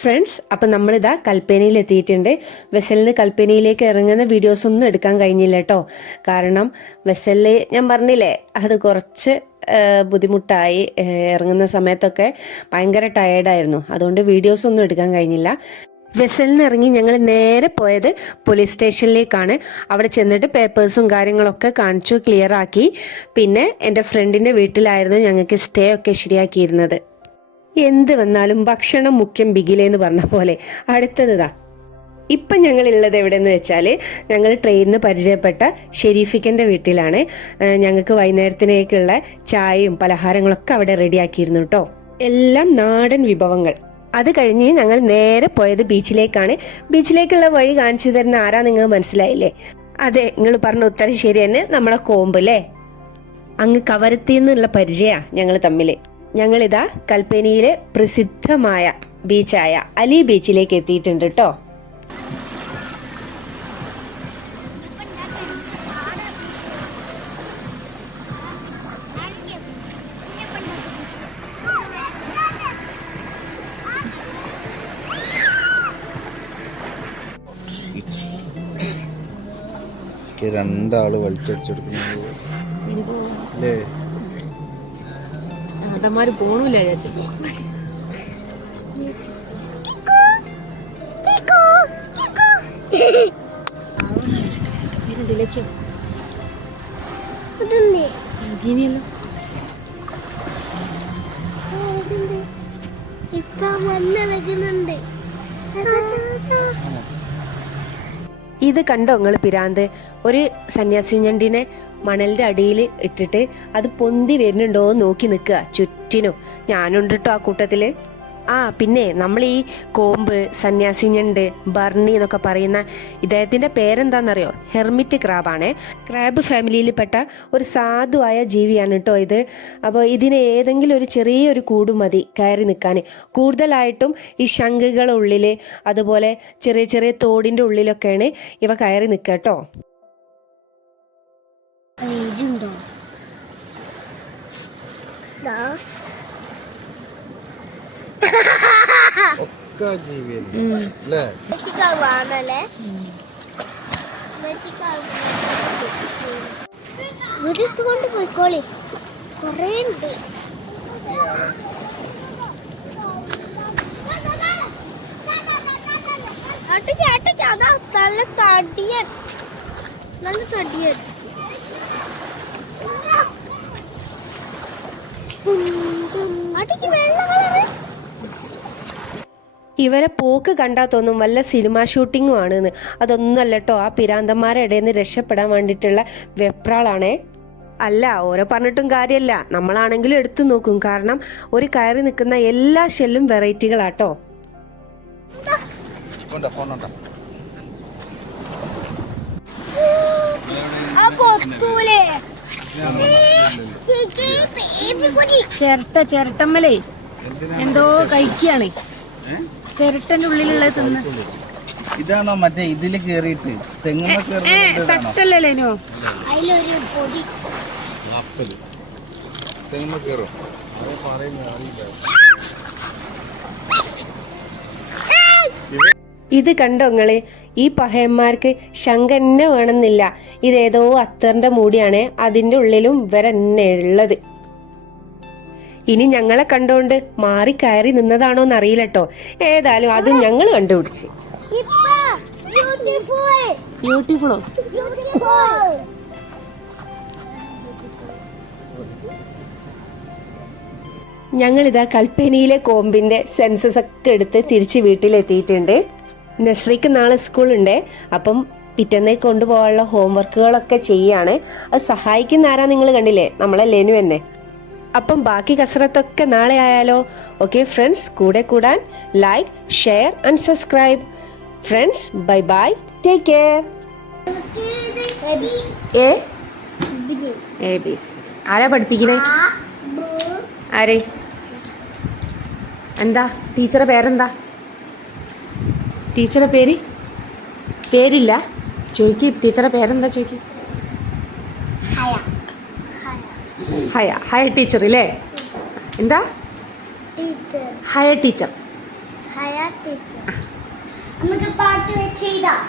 Friends, അപ്പം നമ്മളിതാ കൽപ്പനയിൽ എത്തിയിട്ടുണ്ട്. വെസലിൽ നിന്ന് കൽപ്പനയിലേക്ക് ഇറങ്ങുന്ന വീഡിയോസ് ഒന്നും എടുക്കാൻ കഴിഞ്ഞില്ല കേട്ടോ. കാരണം വെസലിൽ ഞാൻ പറഞ്ഞില്ലേ, അത് കുറച്ച് ബുദ്ധിമുട്ടായി. ഇറങ്ങുന്ന സമയത്തൊക്കെ ഭയങ്കര ടയേർഡായിരുന്നു. അതുകൊണ്ട് വീഡിയോസ് ഒന്നും എടുക്കാൻ കഴിഞ്ഞില്ല. വെസലിൽ നിന്ന് ഇറങ്ങി ഞങ്ങൾ നേരെ പോയത് പോലീസ് സ്റ്റേഷനിലേക്കാണ്. അവിടെ ചെന്നിട്ട് പേപ്പേഴ്സും കാര്യങ്ങളൊക്കെ കാണിച്ചു ക്ലിയർ ആക്കി. പിന്നെ എൻ്റെ ഫ്രണ്ടിൻ്റെ വീട്ടിലായിരുന്നു ഞങ്ങൾക്ക് സ്റ്റേ ഒക്കെ ശരിയാക്കിയിരുന്നത്. എന്ത് വന്നാലും ഭക്ഷണം മുഖ്യം ബിഗിലെന്ന് പറഞ്ഞ പോലെ അടുത്തതാ. ഇപ്പം ഞങ്ങളുള്ളത് എവിടെയെന്ന് വെച്ചാൽ, ഞങ്ങൾ ട്രെയിനിന് പരിചയപ്പെട്ട ഷെരീഫിക്കൻ്റെ വീട്ടിലാണ്. ഞങ്ങൾക്ക് വൈകുന്നേരത്തിനേക്കുള്ള ചായയും പലഹാരങ്ങളൊക്കെ അവിടെ റെഡിയാക്കിയിരുന്നു കേട്ടോ. എല്ലാം നാടൻ വിഭവങ്ങൾ. അത് കഴിഞ്ഞ് ഞങ്ങൾ നേരെ പോയത് ബീച്ചിലേക്കാണ്. ബീച്ചിലേക്കുള്ള വഴി കാണിച്ചു തരുന്ന ആരാ നിങ്ങൾ മനസ്സിലായില്ലേ? അതെ, നിങ്ങൾ പറഞ്ഞ ഉത്തരം ശരി തന്നെ, നമ്മളെ കോമ്പ് അല്ലേ. അങ്ങ് കവരത്തി നിന്നുള്ള പരിചയമാണ് ഞങ്ങൾ തമ്മിൽ. ഞങ്ങളിതാ കൽപ്പനയിലെ പ്രസിദ്ധമായ ബീച്ചായ അലി ബീച്ചിലേക്ക് എത്തിയിട്ടുണ്ട് കേട്ടോ. രണ്ടാള് വലിച്ചടിച്ചെടുക്കുന്നത് അല്ലേ? അതമാര് പോണൂല. ഇത് കണ്ടോ നിങ്ങൾ പിരാന്ത്? ഒരു സന്യാസി ഞണ്ടിനെ മണലിന്റെ അടിയിൽ ഇട്ടിട്ട് അത് പൊന്തി വരുന്നുണ്ടോ നോക്കി നിൽക്കുക ചുറ്റിനും. ഞാനുണ്ട് കേട്ടോ ആ കൂട്ടത്തില്. പിന്നെ നമ്മൾ ഈ കോമ്പ്, സന്യാസി ഞണ്ട്, ബർണി എന്നൊക്കെ പറയുന്ന ഇദ്ദേഹത്തിന്റെ പേരെന്താണെന്നറിയോ? ഹെർമിറ്റ് ക്രാബാണ്. ക്രാബ് ഫാമിലിയിൽപ്പെട്ട ഒരു സാധുവായ ജീവിയാണ് കേട്ടോ ഇത്. അപ്പോൾ ഇതിന് ഏതെങ്കിലും ഒരു ചെറിയൊരു കൂട് മതി കയറി നിൽക്കാൻ. കൂടുതലായിട്ടും ഈ ശംഖുകളുടെ ഉള്ളിൽ, അതുപോലെ ചെറിയ ചെറിയ തോടിന്റെ ഉള്ളിലൊക്കെയാണ് ഇവ കയറി നിൽക്കുക കേട്ടോ. വീട്ടിലെടുത്തുകൊണ്ട് പോയിക്കോളി, കൊറേ ഉണ്ട്. അതാ നല്ല തടിയൻ, നല്ല തടിയൻ. ഇവരെ പോക്ക് കണ്ടാൽ തോന്നും വല്ല സിനിമ ഷൂട്ടിങ്ങും ആണെന്ന്. അതൊന്നും അല്ല കേട്ടോ. ആ പിരാന്തന്മാരെ ഇടയിൽ നിന്ന് രക്ഷപ്പെടാൻ വേണ്ടിയിട്ടുള്ള വെപ്രാളാണേ. അല്ല, ഓരോ പറഞ്ഞിട്ടും കാര്യമല്ല, നമ്മളാണെങ്കിലും എടുത്തു നോക്കും. കാരണം ഒരു കയറി നിൽക്കുന്ന എല്ലാ ഷെല്ലും വെറൈറ്റികളാട്ടോ. ചിരട്ടമ്മലേ എന്തോ കഴിക്കാണ്. ചിരട്ടന്റെ ഉള്ളിലുള്ളത് തിന്ന്. ഇതാണോ മറ്റേ ഇതില് കേറിയിട്ട് തട്ടല്ലേനോ? ഇത് കണ്ടോ നിങ്ങള്? ഈ പഹയന്മാർക്ക് ശങ്കന്നെ വേണമെന്നില്ല. ഇതേതോ അത്തറിന്റെ മൂടിയാണ്, അതിന്റെ ഉള്ളിലും ഇവരെന്നെ ഉള്ളത്. ഇനി ഞങ്ങളെ കണ്ടോണ്ട് മാറി കയറി നിന്നതാണോന്ന് അറിയില്ല കേട്ടോ. ഏതായാലും അതും ഞങ്ങൾ കണ്ടുപിടിച്ച്. ബ്യൂട്ടിഫുള്ളോ? ഞങ്ങളിതാ കൽപ്പനയിലെ കോമ്പിന്റെ സെൻസസ് ഒക്കെ എടുത്ത് തിരിച്ച് വീട്ടിലെത്തിയിട്ടുണ്ട്. നസ്രിക്ക് നാളെ സ്കൂളുണ്ട്. അപ്പം പിറ്റന്നേ കൊണ്ടുപോകാനുള്ള ഹോംവർക്കുകളൊക്കെ ചെയ്യാണ്. അത് സഹായിക്കുന്ന ആരാ നിങ്ങൾ കണ്ടില്ലേ? നമ്മളെ ലെനു തന്നെ. അപ്പം ബാക്കി കസരത്തൊക്കെ നാളെ ആയാലോ? ഓക്കെ ഫ്രണ്ട്സ്, കൂടെ കൂടാൻ like, share and subscribe. Friends, bye bye, take care. ആരാ പഠിപ്പിക്കണേ? ആരെ? എന്താ ടീച്ചറെ പേരെന്താ? ടീച്ചറെ പേരില്ല ചോദിക്ക്. ടീച്ചറെ പേരെന്താ ചോദിക്ക്. ഹയ ടീച്ചർ അല്ലേ? എന്താ ഹയ ടീച്ചർ? നമുക്ക് പാട്ട് വെച്ച് എഴുതാം.